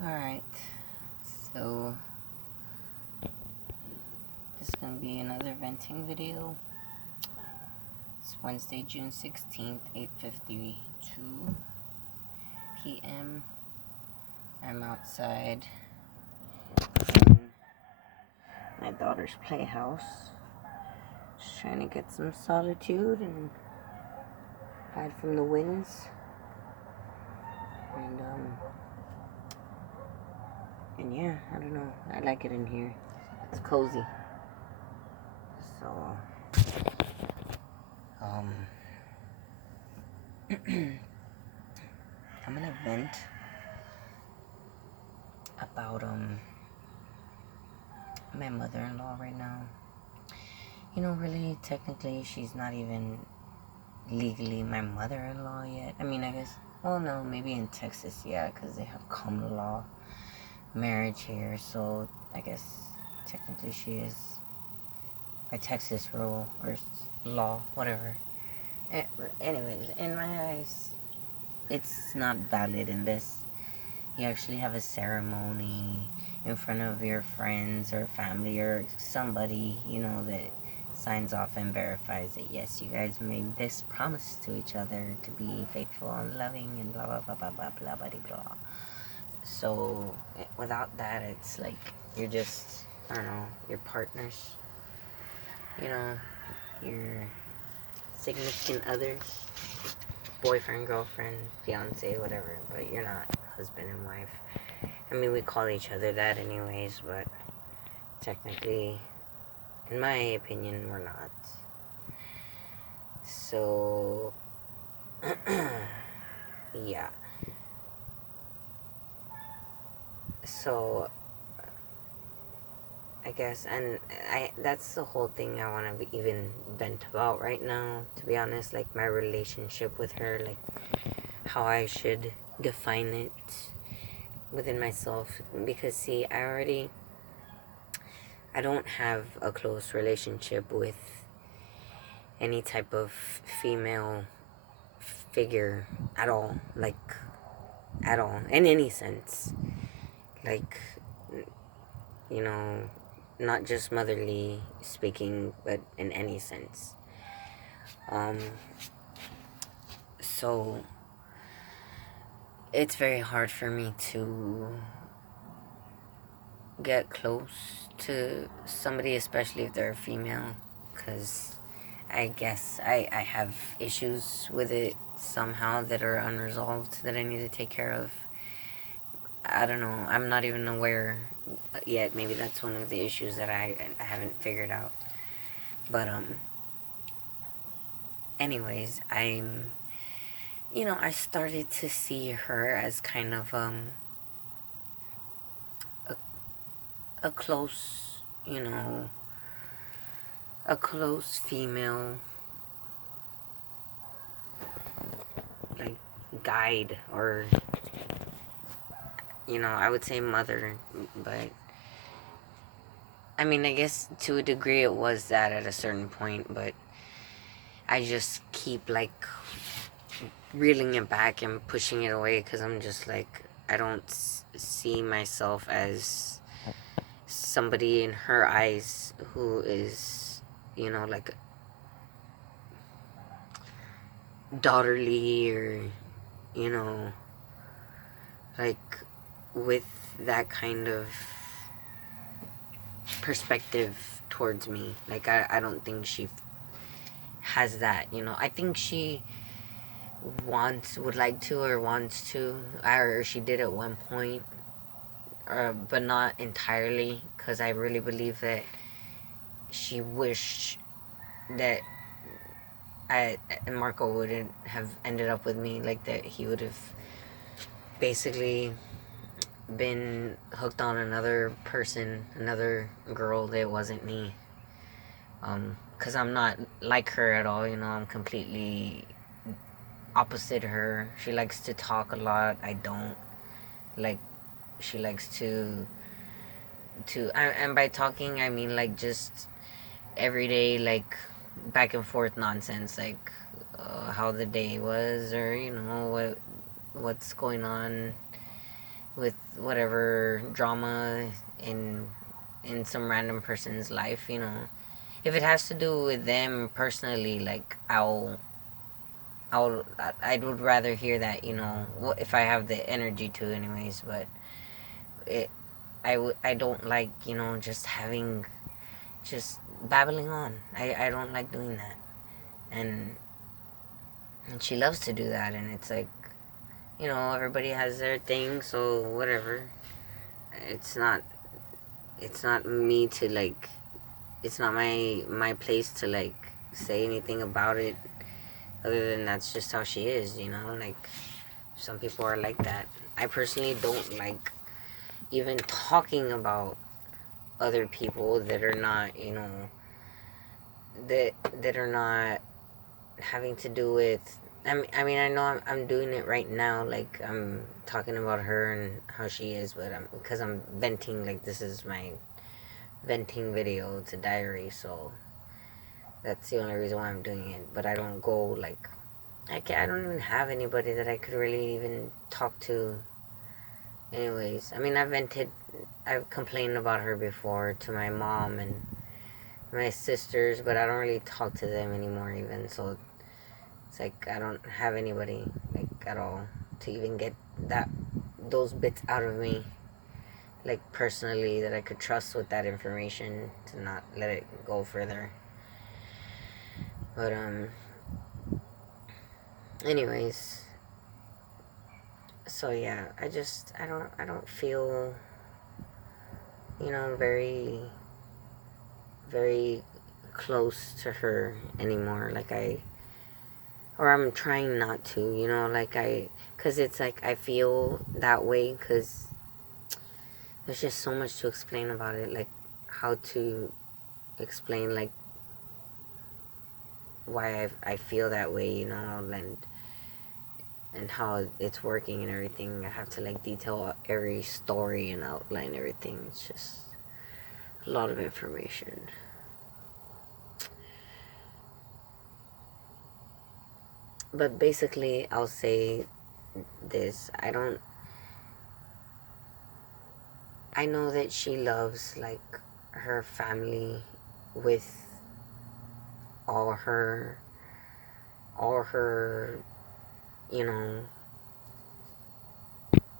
Alright, so this is going to be another venting video. It's Wednesday, June 16th, 8:52 p.m. I'm outside in my daughter's playhouse, just trying to get some solitude and hide from the winds. And yeah, I don't know. I like it in here. It's cozy. So, I'm gonna vent about my mother-in-law right now. You know, really, technically, she's not even legally my mother-in-law yet. I mean, I guess, well, no, maybe in Texas, yeah, because they have common law marriage here, so I guess technically she is by Texas rule or law, whatever. Anyways, in my eyes, it's not valid unless you actually have a ceremony in front of your friends or family or somebody, you know, that signs off and verifies that yes, you guys made this promise to each other to be faithful and loving and blah blah blah blah blah blah blah blah. So without that, it's like you're just, I don't know, your partners, you know, your significant others, boyfriend, girlfriend, fiance, whatever, but you're not husband and wife. I mean, we call each other that anyways, but technically, in my opinion, we're not. So, yeah. So, I guess, and that's the whole thing I want to even vent about right now, to be honest, like my relationship with her, like how I should define it within myself, because see, I don't have a close relationship with any type of female figure at all, like at all, in any sense, like, you know, not just motherly speaking, but in any sense. So it's very hard for me to get close to somebody, especially if they're a female, because I guess I have issues with it somehow that are unresolved that I need to take care of. I don't know. I'm not even aware yet. Maybe that's one of the issues that I haven't figured out. But anyways, I started to see her as kind of a close, a close female, like, guide, or I would say mother, but I mean, I guess to a degree it was that at a certain point, but I just keep like reeling it back and pushing it away, because I'm just like, I don't see myself as somebody in her eyes who is, like daughterly, or, like with that kind of perspective towards me. Like, I don't think she has that, I think she would like to, or wants to, or she did at one point, but not entirely, because I really believe that she wished that Marco wouldn't have ended up with me, like that he would have basically been hooked on another person, another girl that wasn't me. Because I'm not like her at all, I'm completely opposite her. She likes to talk a lot. I don't. Like, she likes to and by talking, I mean, like, just everyday, like, back and forth nonsense, like how the day was, or what's going on with whatever drama in some random person's life, you know. If it has to do with them personally, like I would rather hear that, you know, if I have the energy to, anyways. But it, I don't like, you know, just babbling on. I don't like doing that, and she loves to do that, and it's like, you know, everybody has their thing, so whatever. It's not me to like. It's not my place to like say anything about it, other than that's just how she is, you know. Like, some people are like that. I personally don't like even talking about other people that are not, you know, that are not having to do with. I mean, I know I'm doing it right now. Like, I'm talking about her and how she is, but because I'm venting. Like, this is my venting video. It's a diary, so that's the only reason why I'm doing it. But I don't go like, I don't even have anybody that I could really even talk to. Anyways, I mean, I've complained about her before to my mom and my sisters, but I don't really talk to them anymore even. So it's like I don't have anybody like at all to even get those bits out of me, like personally, that I could trust with that information to not let it go further. But anyways, so yeah, I don't feel, you know, very very close to her anymore. Like, or I'm trying not to, you know, like because it's like I feel that way because there's just so much to explain about it, like how to explain like why I feel that way, you know, and how it's working and everything. I have to like detail every story and outline everything. It's just a lot of information. But basically, I'll say this. I know that she loves like her family with all her you know,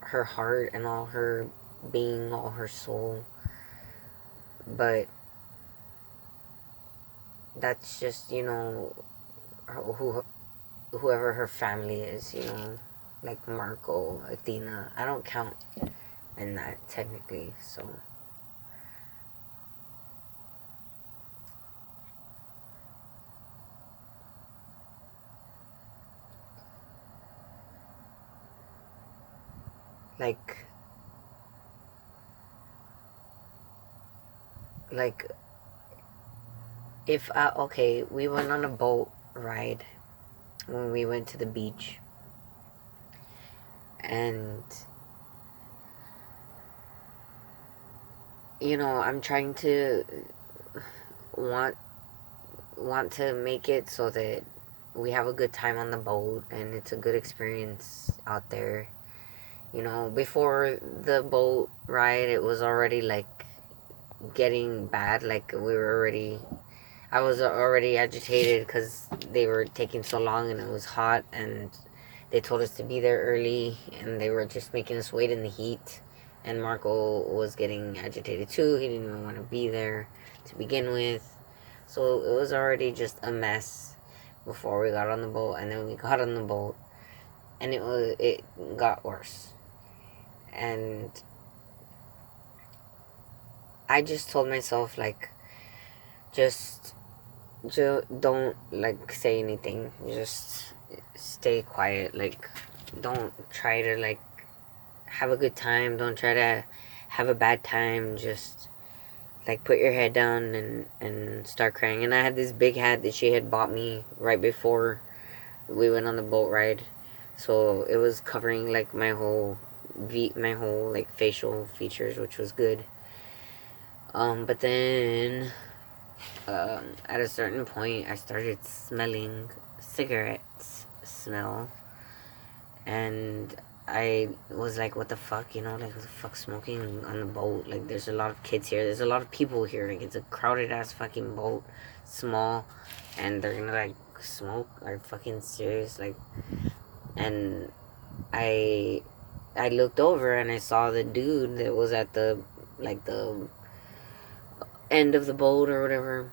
her heart and all her being, all her soul. But that's just, you know, whoever her family is, you know, like Marco, Athena. I don't count in that technically, so. Like if okay, we went on a boat ride when we went to the beach, and you know, I'm trying to want to make it so that we have a good time on the boat and it's a good experience out there. You know, before the boat ride, it was already like getting bad. Like, I was already agitated because they were taking so long and it was hot, and they told us to be there early, and they were just making us wait in the heat. And Marco was getting agitated too. He didn't even want to be there to begin with. So it was already just a mess before we got on the boat, and then we got on the boat, and it got worse. And I just told myself, like, just don't like say anything. Just stay quiet. Like, don't try to like have a good time. Don't try to have a bad time. Just like put your head down and start crying. And I had this big hat that she had bought me right before we went on the boat ride, so it was covering like my whole like facial features, which was good. But then at a certain point, I started smelling cigarettes smell, and I was like, what the fuck, you know, like, what the fuck smoking on the boat? Like, there's a lot of kids here. There's a lot of people here. Like, it's a crowded-ass fucking boat. Small. And they're gonna, like, smoke? Are you fucking serious? Like, and I looked over and I saw the dude that was at the, like, the end of the boat or whatever.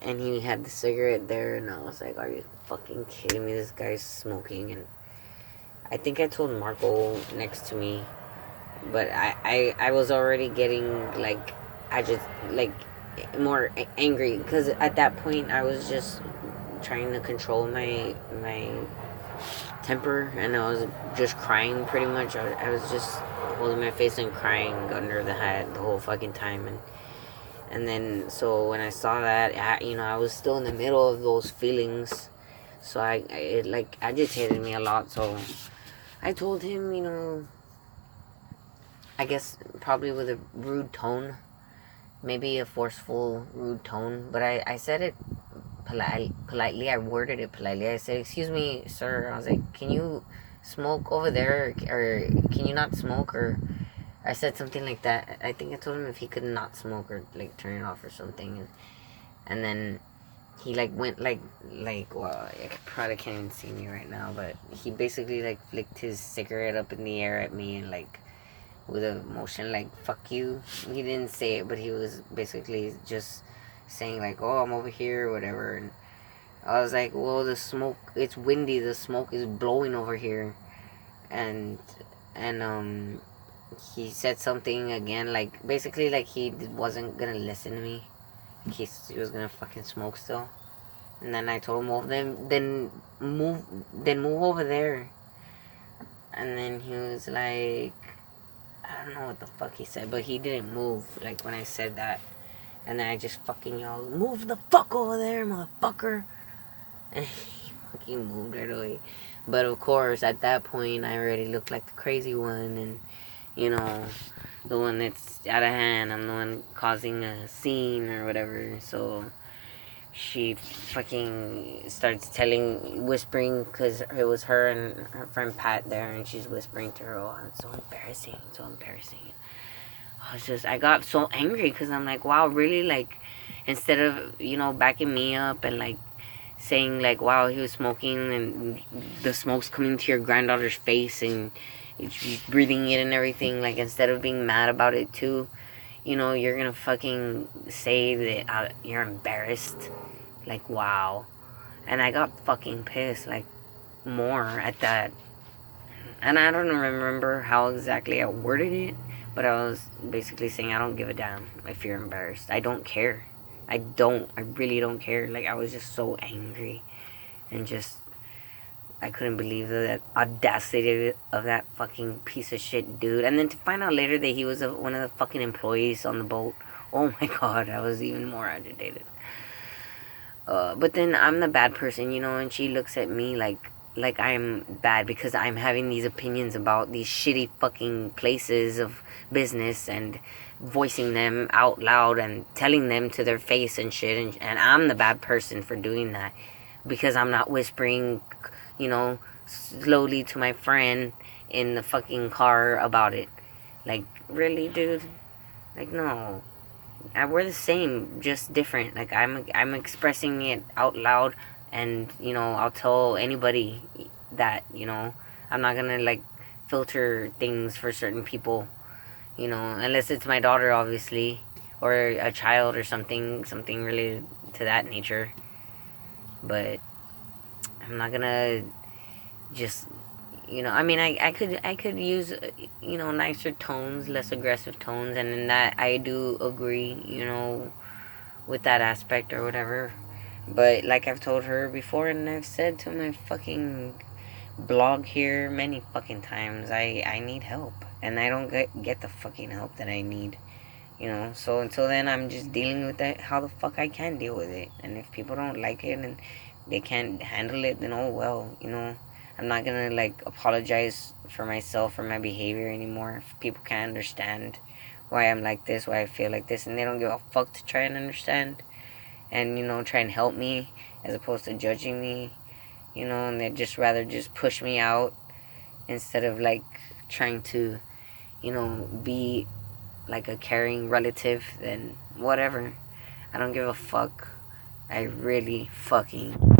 And he had the cigarette there. And I was like, are you fucking kidding me? This guy's smoking. And I think I told Marco next to me, but I was already getting like, I just like more angry because at that point I was just trying to control my temper, and I was just crying pretty much. I was just holding my face and crying under the hat the whole fucking time, and then so when I saw that, I was still in the middle of those feelings, so it like agitated me a lot. So I told him, I guess probably with a rude tone, maybe a forceful, rude tone, but I said it politely. I worded it politely. I said, excuse me, sir. I was like, can you smoke over there, or can you not smoke? Or I said something like that. I think I told him if he could not smoke or like turn it off or something, and then he like went like well, I probably can't even see me right now, but he basically like flicked his cigarette up in the air at me and like with a motion like fuck you. He didn't say it, but he was basically just saying like, oh, I'm over here or whatever. And I was like, well, the smoke, it's windy, the smoke is blowing over here. And he said something again, like basically like he wasn't gonna listen to me. He was gonna fucking smoke still. And then I told him, well, then move over there. And then he was like, I don't know what the fuck he said, but he didn't move, like, when I said that. And then I just fucking yelled, move the fuck over there, motherfucker. And he fucking moved right away. But of course, at that point, I already looked like the crazy one, and, the one that's out of hand. I'm the one causing a scene or whatever. So she fucking starts whispering, because it was her and her friend Pat there, and she's whispering to her, oh, it's so embarrassing, so embarrassing. I got so angry, because I'm like, wow, really, like, instead of, backing me up and, like, saying, like, wow, he was smoking, and the smoke's coming to your granddaughter's face, and she's breathing it and everything, like, instead of being mad about it, too, you're gonna fucking say that you're embarrassed. Like, wow. And I got fucking pissed, like, more at that. And I don't remember how exactly I worded it, but I was basically saying, I don't give a damn if you're embarrassed. I don't care. I really don't care. Like, I was just so angry. And just, I couldn't believe that audacity of that fucking piece of shit dude. And then to find out later that he was one of the fucking employees on the boat. Oh my god, I was even more agitated. But then I'm the bad person, and she looks at me like I'm bad because I'm having these opinions about these shitty fucking places of business and voicing them out loud and telling them to their face and shit, and I'm the bad person for doing that because I'm not whispering, slowly to my friend in the fucking car about it. Like, really, dude? Like, no. We're the same, just different. Like, I'm expressing it out loud, and I'll tell anybody that I'm not gonna like filter things for certain people, unless it's my daughter, obviously, or a child or something related to that nature. But I'm not gonna just I could use nicer tones, less aggressive tones, and in that I do agree with that aspect or whatever. But like I've told her before, and I've said to my fucking blog here many fucking times, I need help, and I don't get the fucking help that I need, so until then I'm just dealing with that how the fuck I can deal with it. And if people don't like it and they can't handle it, then oh well, I'm not gonna like apologize for myself or my behavior anymore. If people can't understand why I'm like this, why I feel like this, and they don't give a fuck to try and understand and try and help me as opposed to judging me, and they'd just rather just push me out, instead of like trying to, be like a caring relative, then whatever. I don't give a fuck. I really fucking